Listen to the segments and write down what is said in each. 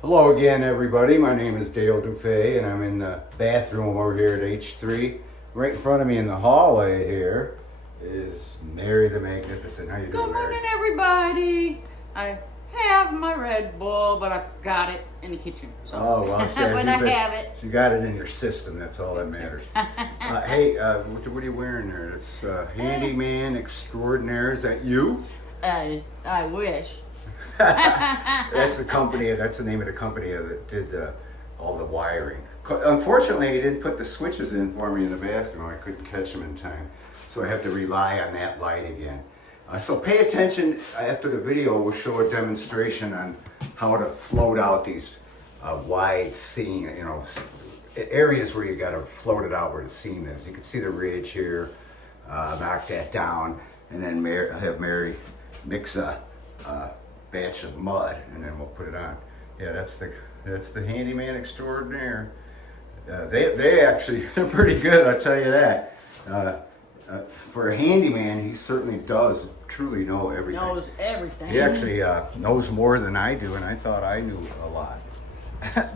Hello again, everybody. My name is Dale DuFay, and I'm in the bathroom over here at H3. Right in front of me in the hallway here is Mary the Magnificent. How you doing, Good Mary? morning, everybody. I have my Red Bull, but I've got it in the kitchen. So. Oh, well, but I have it. So you got it in your system. That's all that matters. Hey, what are you wearing there? It's handyman extraordinaire. Is that you? I wish. That's the company. That's the name of the company that did all the wiring. Unfortunately, he didn't put the switches in for me in the bathroom. I couldn't catch them in time, so I have to rely on that light again. So pay attention. After the video, we'll show a demonstration on how to float out these wide seam, areas where you got to float it out where the seam is. You can see the ridge here. Knock that down, and then have Mary mix a batch of mud, and then we'll put it on. Yeah, that's the handyman extraordinaire. They actually, they're pretty good, I'll tell you that. For a handyman, he certainly does truly know everything. Knows everything. He actually knows more than I do, and I thought I knew a lot.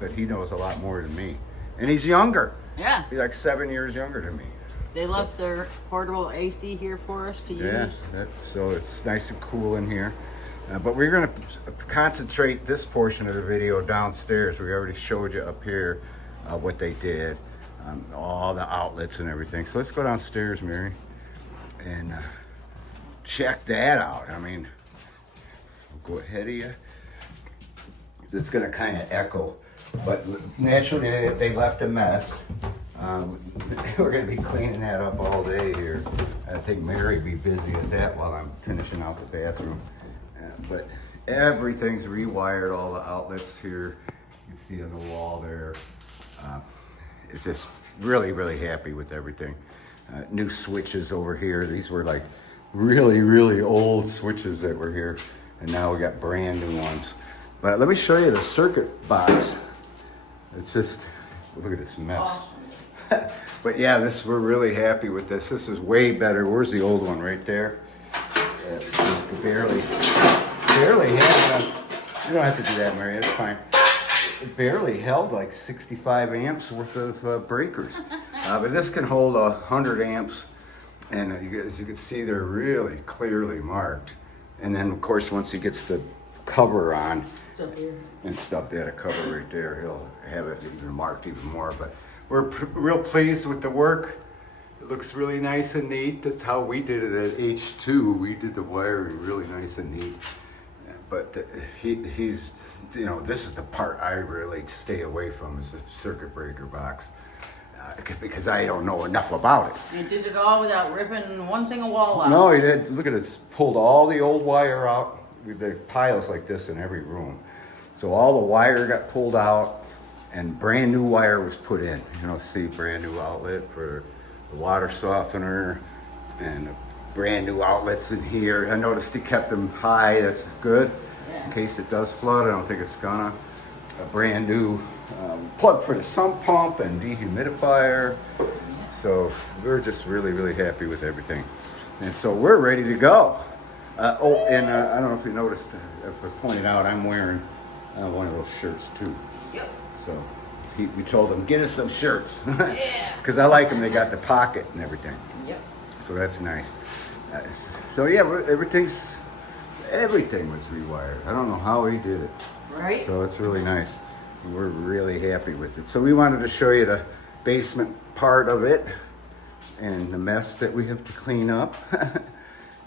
But he knows a lot more than me. And he's younger. Yeah. He's like 7 years younger than me. They left their portable AC here for us to use. Yeah, so it's nice and cool in here. But we're going to concentrate this portion of the video downstairs. We already showed you up here what they did, all the outlets and everything. So let's go downstairs, Mary, and check that out. I mean, I'll go ahead of you. It's going to kind of echo, but naturally they left a mess. We're going to be cleaning that up all day here. I think Mary will be busy with that while I'm finishing out the bathroom. But everything's rewired, all the outlets here. You can see on the wall there. It's just really, really happy with everything. New switches over here. These were like really, really old switches that were here. And now we got brand new ones. But let me show you the circuit box. It's just, look at this mess. Awesome. But yeah, we're really happy with this. This is way better. Where's the old one? Right there. Barely had, you don't have to do that, Mary, it's fine. It barely held like 65 amps worth of breakers. But this can hold 100 amps. And as you can see, they're really clearly marked. And then, of course, once he gets the cover on It's up here. and stuff, they had a cover right there, he'll have it even marked even more. But we're real pleased with the work. It looks really nice and neat. That's how we did it at H2. We did the wiring really nice and neat. But he's, this is the part I really stay away from, is the circuit breaker box. Because I don't know enough about it. You did it all without ripping one single wall out. No, he did. Look at this. Pulled all the old wire out. There are piles like this in every room. So all the wire got pulled out and brand new wire was put in. See, brand new outlet for the water softener and brand new outlets in here. I noticed he kept them high. That's good. Yeah. In case it does flood. I don't think it's gonna. A brand new plug for the sump pump and dehumidifier. So we're just really, really happy with everything. And so we're ready to go. I don't know if you noticed, if I pointed out, I'm wearing one of those shirts too. Yep. So we told him, get us some shirts. Yeah. Because I like them, they got the pocket and everything. Yep. So that's nice. So yeah, everything was rewired. I don't know how he did it. Right? So it's really nice. We're really happy with it. So we wanted to show you the basement part of it and the mess that we have to clean up.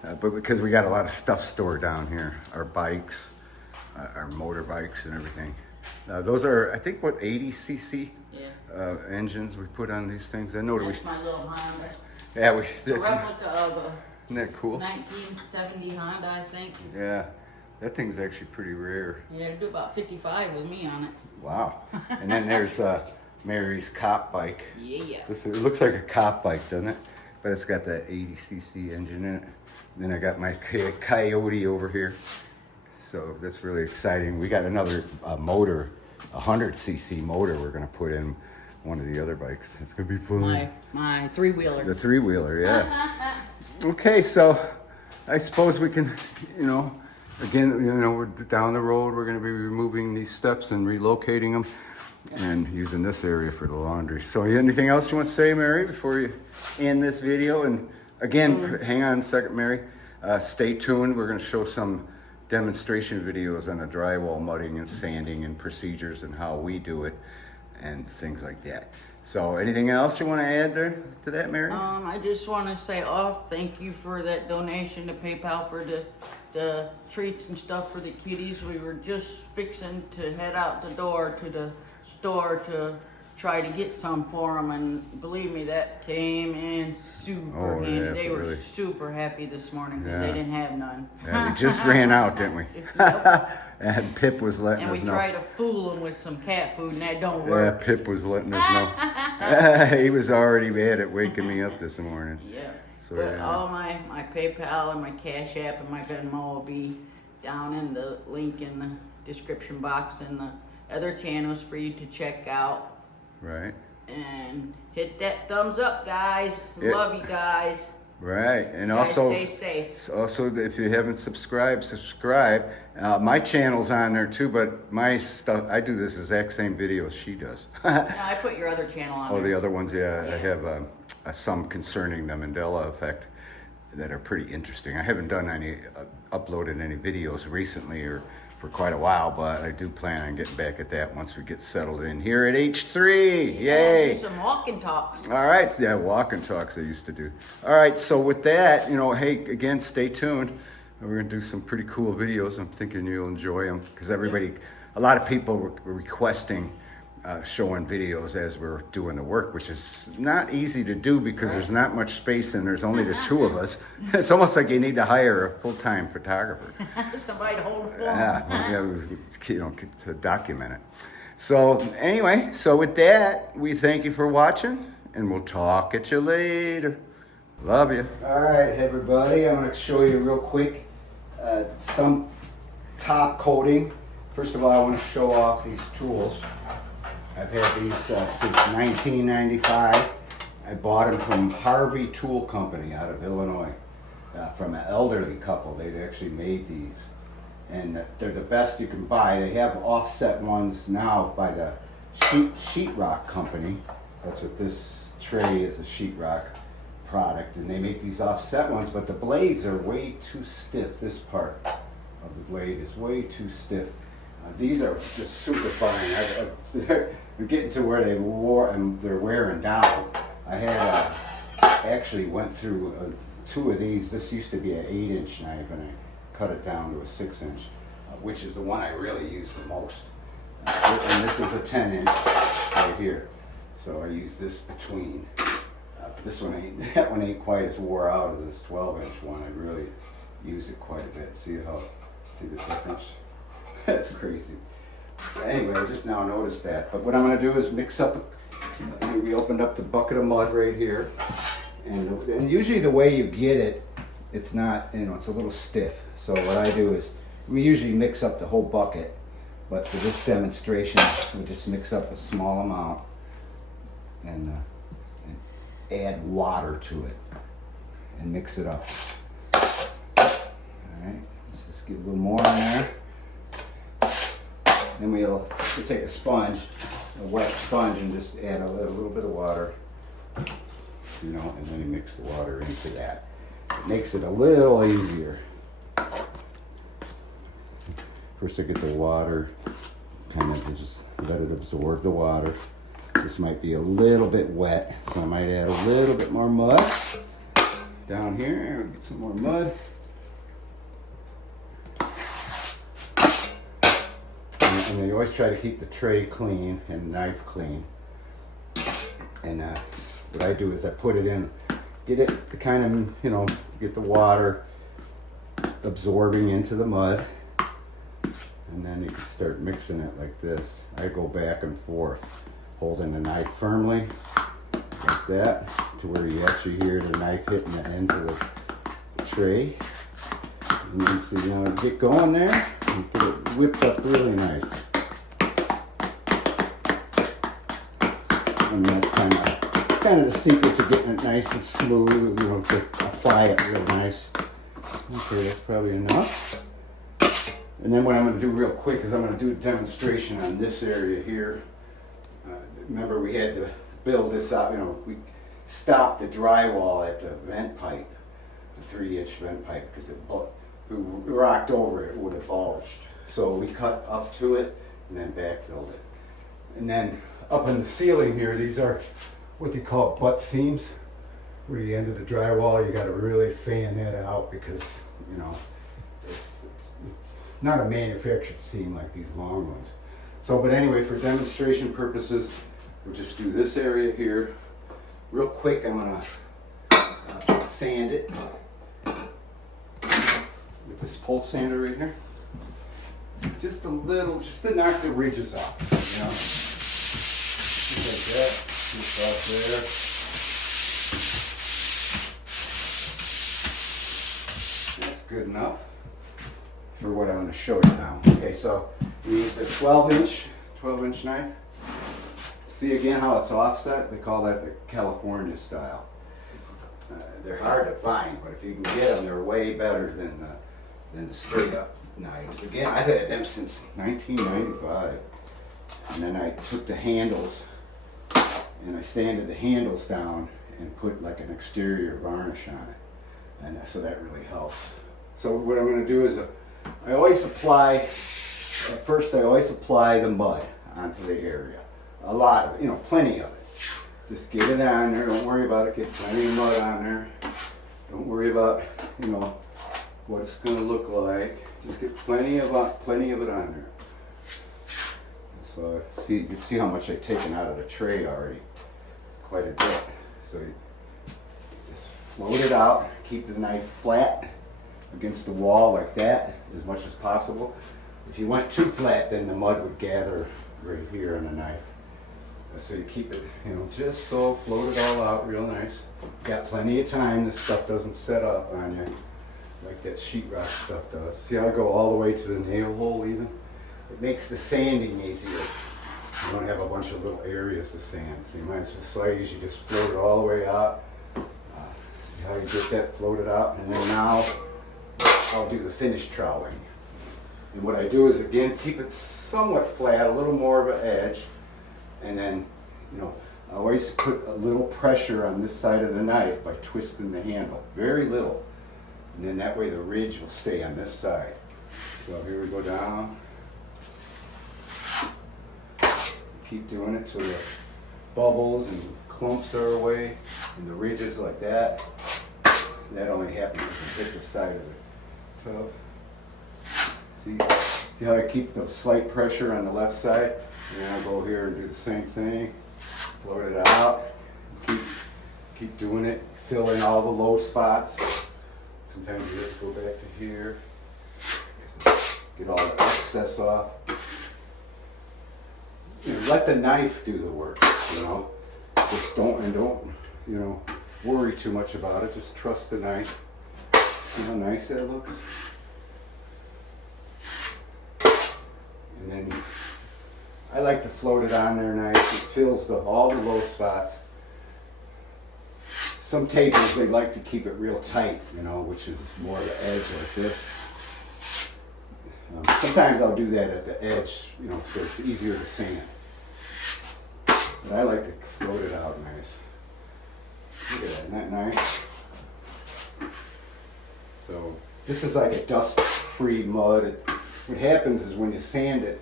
But because we got a lot of stuff stored down here, our bikes, our motorbikes and everything. Those are, I think, 80cc engines we put on these things. I know That's my little Honda. Yeah, A that's, replica of a isn't that cool? 1970 Honda, I think. Yeah, that thing's actually pretty rare. Yeah, it'd do about 55 with me on it. Wow. And then there's Mary's cop bike. Yeah. It looks like a cop bike, doesn't it? But it's got that 80cc engine in it. And then I got my Coyote over here. So that's really exciting. We got another motor, a 100cc motor we're going to put in one of the other bikes. It's going to be fun. My three-wheeler. The three-wheeler, yeah. Okay, so I suppose we can, again, you know, we're down the road. We're going to be removing these steps and relocating them, and using this area for the laundry. So, anything else you want to say, Mary, before you end this video? And again, hang on a second, Mary. Stay tuned. We're going to show some demonstration videos on the drywall mudding and sanding and procedures and how we do it and things like that. So, anything else you want to add there to that, Mary? I just want to say, thank you for that donation to PayPal for the treats and stuff for the kitties. We were just fixing to head out the door to the store to try to get some for them, and believe me, that came in super handy. Yeah, They were really. super happy this morning because Yeah. they didn't have none. Yeah, we just ran out, didn't we? Yep. And Pip was letting And we us know. tried to fool them with some cat food, and that don't Yeah, work. Pip was letting us know. He was already mad at waking me up this morning. Yeah. So, But yeah. all my PayPal and my Cash App and my Venmo will be down in the link in the description box, and the other channels for you to check out. Right. And hit that thumbs up, guys. Yeah. Love you guys. Right. And Guys, also, stay safe. also, if you haven't subscribed, subscribe. My channel's on there too, but my stuff, I do this exact same videos she does. No, I put your other channel on Oh, there. the other ones, yeah. Yeah. I have some concerning the Mandela effect that are pretty interesting. I haven't done any, uploaded any videos recently or for quite a while, but I do plan on getting back at that once we get settled in here at H3. Yay! Do some walking talks. All right, yeah, walk and talks I used to do. All right, so with that, you know, hey, again, stay tuned. We're gonna do some pretty cool videos. I'm thinking you'll enjoy them because everybody, a lot of people were requesting showing videos as we're doing the work, which is not easy to do because there's not much space and there's only the two of us. It's almost like you need to hire a full-time photographer. Somebody to hold the phone. You know, to document it. So anyway, so with that, we thank you for watching, and we'll talk at you later. Love you. All right, everybody, I'm gonna show you real quick some top coating. First of all, I want to show off these tools. I've had these since 1995. I bought them from Harvey Tool Company out of Illinois, from an elderly couple. They'd actually made these, and they're the best you can buy. They have offset ones now by the Sheetrock Company. That's what this tray is, a Sheetrock product, and they make these offset ones, but the blades are way too stiff. This part of the blade is way too stiff. These are just super fine. They're getting to where they're wearing down. I had actually went through two of these. This used to be an 8-inch knife, and I cut it down to a 6-inch, which is the one I really use the most. And this is a 10-inch right here, so I use this between. This one ain't, that one ain't quite as wore out as this 12-inch one. I really use it quite a bit. See the difference? That's crazy. Anyway, I just now noticed that. But what I'm going to do is mix up. We opened up the bucket of mud right here, and usually the way you get it, it's not, you know, it's a little stiff. So what I do is we usually mix up the whole bucket, but for this demonstration, we just mix up a small amount and add water to it and mix it up. All right, let's just get a little more in there. Then we'll take a sponge, a wet sponge, and just add a little bit of water, you know, and then you mix the water into that. It makes it a little easier. First I get the water, kind of just let it absorb the water. This might be a little bit wet, so I might add a little bit more mud down here. Get some more mud. And you always try to keep the tray clean and knife clean. And what I do is I put it in, get it to kind of, you know, get the water absorbing into the mud. And then you can start mixing it like this. I go back and forth, holding the knife firmly, like that, to where you actually hear the knife hitting the end of the tray. And then see, you know, get going there, and get it whipped up really nice. And that's kind of the secret to getting it nice and smooth, you know, to apply it real nice. Okay, that's probably enough. And then what I'm going to do real quick is I'm going to do a demonstration on this area here. Remember we had to build this out, you know, we stopped the drywall at the vent pipe, the 3-inch vent pipe, because if we rocked over it would have bulged. So we cut up to it and then backfilled it. And then up in the ceiling here, these are what they call butt seams. Where the end of the drywall, you got to really fan that out because, you know, it's not a manufactured seam like these long ones. So, but anyway, for demonstration purposes, we'll just do this area here. Real quick, I'm gonna sand it with this pole sander right here. Just a little, just to knock the ridges off, you know. Just like that, just off there. That's good enough for what I'm gonna show you now. Okay, so we used a 12-inch knife. See again how it's offset? They call that the California style. They're hard to find, but if you can get them, they're way better than the straight up knives. Again, I've had them since 1995. And then I took the handles and I sanded the handles down and put like an exterior varnish on it. And so that really helps. So what I'm going to do is I always apply, at first I always apply the mud onto the area. A lot of it, you know, plenty of it. Just get it on there, don't worry about it, get plenty of mud on there. Don't worry about, you know, what it's gonna look like. Just get plenty of it on there. So see, you can see how much I've taken out of the tray already. Quite a bit. So you just float it out, keep the knife flat against the wall like that as much as possible. If you went too flat, then the mud would gather right here on the knife. So you keep it, you know, just so, float it all out real nice. Got plenty of time, this stuff doesn't set up on you like that sheetrock stuff does. See how I go all the way to the nail hole even? It makes the sanding easier. You don't have a bunch of little areas to sand. So you might as well, so I usually just float it all the way out. See how you get that floated out? And then now I'll do the finish troweling. And what I do is, again, keep it somewhat flat, a little more of an edge. And then, you know, I always put a little pressure on this side of the knife by twisting the handle. Very little. And then that way the ridge will stay on this side. So here we go down. Keep doing it till the bubbles and clumps are away. And the ridges like that. And that only happens if you hit the side of the tub. See how I keep the slight pressure on the left side? And then I'll go here and do the same thing. Float it out. Keep doing it. Fill in all the low spots. Sometimes you just go back to here. Get all the excess off. You know, let the knife do the work, you know. Just don't, you know, worry too much about it. Just trust the knife. See how nice that looks? And then I like to float it on there nice. It fills all the low spots. Some tapers, they like to keep it real tight, you know, which is more of the edge like this. Sometimes I'll do that at the edge, you know, so it's easier to sand. But I like to float it out nice. Look at that, isn't that nice? So this is like a dust-free mud. What happens is when you sand it,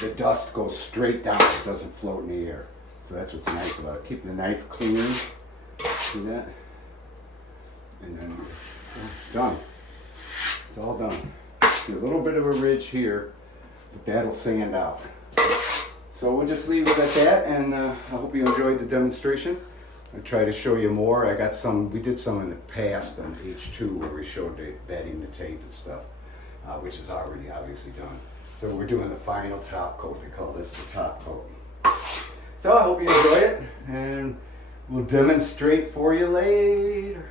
the dust goes straight down. It doesn't float in the air. So that's what's nice about it. Keep the knife clean. See that? And then done. It's all done. See a little bit of a ridge here, but that'll sand out. So we'll just leave it at that, and I hope you enjoyed the demonstration. I'll try to show you more. I got some, we did some in the past on H2 where we showed the bedding, the tape and stuff, which is already obviously done. So we're doing the final top coat. They call this the top coat. So I hope you enjoy it, and we'll demonstrate for you later.